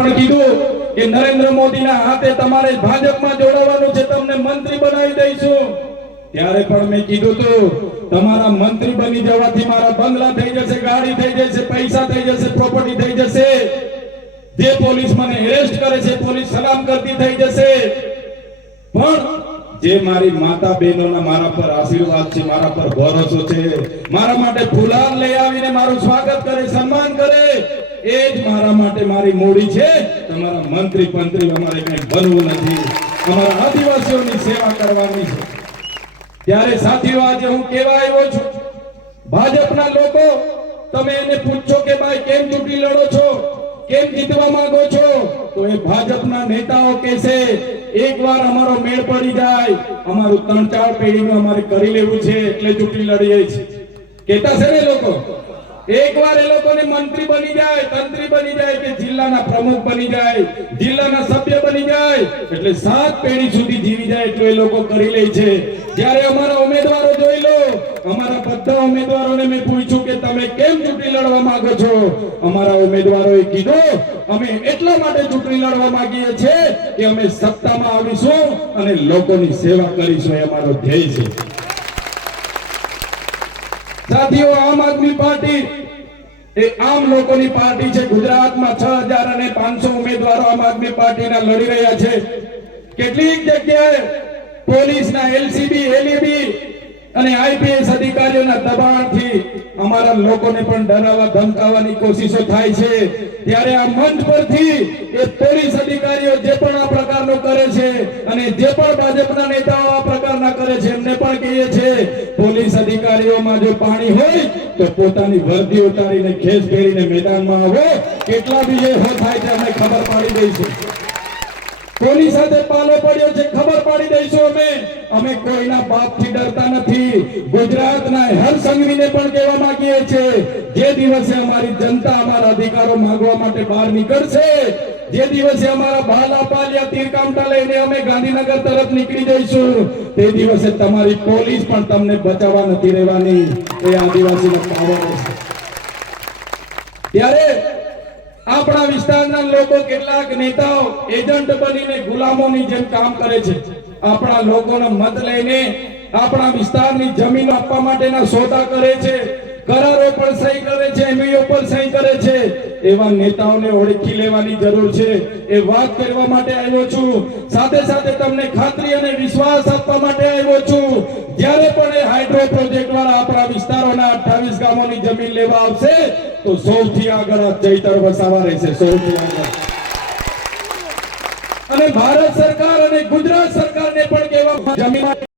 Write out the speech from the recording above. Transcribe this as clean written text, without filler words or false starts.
પણ કીધું કે નરેન્દ્ર મોદીના હાથે તમારે ભાજપમાં જોડાવાનું છે, તમને મંત્રી બનાવી દઈશું। ત્યારે પણ મેં કીધું હતું તમારા મંત્રી બની જવાથી મારા બંગલા થઈ જશે, ગાડી થઈ જશે, પૈસા થઈ જશે, પ્રોપર્ટી થઈ જશે, જે પોલીસ મને એરેસ્ટ કરે છે પોલીસ સલામ કરતી થઈ જશે, પણ જે મારી માતા બહેનોના મારા પર આશીર્વાદ છે, મારા પર ભરોસો છે, મારા માટે ફુલાર લઈ આવીને મારું સ્વાગત કરે, સન્માન કરે, એ જ મારા માટે મારી મૂડી છે। તમારા મંત્રી પંત્રી અમારે કઈ બનવું નથી, અમારા આદિવાસીઓની સેવા કરવાની છે। ત્યારે સાથીઓ આજે હું કહેવા આવ્યો છું, ભાજપના લોકો તમે એને પૂછો કે ભાઈ કેમ ચૂંટણી લડો છો, કેમ જીતવા માંગો છો, તો એ ભાજપના નેતાઓ કહેશે એકવાર અમારો મેળ પડી જાય, અમારું 3-4 પેઢીનું અમારે કરી લેવું છે એટલે ચૂંટણી લડીએ છીએ, કહેતા છે ને લોકો। એકવાર એ લોકોને મંત્રી બની જાય, તંત્રી બની જાય કે જિલ્લાના પ્રમુખ બની જાય, જિલ્લાના સભ્ય બની જાય એટલે 7 પેઢી સુધી જીવી જાય એટલું એ લોકો કરી લે છે। જ્યારે અમારા ઉમેદવારો જોઈ લો, અમારા બધા ઉમેદવારોને મેં પૂછ્યું કે તમે કેમ ચૂંટણી લડવા માંગો છો, અમારા ઉમેદવારોએ કીધું અમે એટલા માટે ચૂંટણી લડવા માંગીએ છીએ કે અમે સત્તામાં આવીશું અને લોકોની સેવા કરીશું, એ અમારો ધ્યેય છે। સાથીઓ આમ આદમી પાર્ટી એ આમ લોકોની પાર્ટી છે। ગુજરાતમાં 6500 ઉમેદવારો આમ આદમી પાર્ટીના લડી રહ્યા છે। કેટલીક જગ્યાએ પોલીસના એલસીબી, એલઈબી અને આઈપીએસ અધિકારીઓના દબાણથી અમારા લોકોને પણ ડરાવવા ધમકાવવાની કોશિશો થાય છે। ત્યારે આ મંચ પરથી એ પોલીસ અધિકારીઓ જે પણ આ પ્રકારનું કરે છે અને જે પણ ભાજપના નેતાઓ આ પ્રકારના કરે છે એમને પણ કહીએ છીએ પોલીસ અધિકારીઓમાં જો પાણી હોય તો પોતાની વર્દી ઉતારીને ખેસ પહેરીને મેદાનમાં આવો, કેટલા બી એ હો થાય છે અમને ખબર પાડી દઈશું। કોની સાથે પાલો પડ્યો છે ખબર પાડી દઈશું અમે કોઈના બાપથી ડરતા નથી। ગુજરાતના હર સંઘવીને પણ કહેવા માંગીએ છીએ જે દિવસે અમારી જનતા અમારા અધિકારો માંગવા માટે બહાર નીકળશે, જે દિવસે અમારા ભાલા પાલિયા તીરકામઠા લઈને અમે ગાંધીનગર તરફ નીકળી જઈશું, તે દિવસે તમારી પોલીસ પણ તમને બચાવવા નથી રહેવાની, એ આદિવાસીનો પાવર છે। ત્યારે આપણા વિસ્તારના લોકો કેટલાક નેતાઓ એજન્ટ બનીને ગુલામોની જેમ કામ કરે છે। આપણા લોકોનો મત લઈને આપણા વિસ્તારની જમીન આપવા માટેના સોદા કરે છે, કરારો પર સહી કરે છે, એમઓયુ પર સહી કરે છે। એવા નેતાઓને ઓળખી લેવાની જરૂર છે, એ વાત કરવા માટે આવ્યો છું। સાથે સાથે તમને ખાતરી અને વિશ્વાસ આપવા માટે આવ્યો છું, જ્યારે પણ એ હાઇડ્રો પ્રોજેક્ટ વાળા આપણા વિસ્તારોના 28 ગામોની જમીન લેવા આવશે તો સૌથી આગળ આ ચૈતર વસાવા રહેશે, સૌથી આગળ। અને ભારત સરકાર અને ગુજરાત સરકારને પણ કહેવા જમીન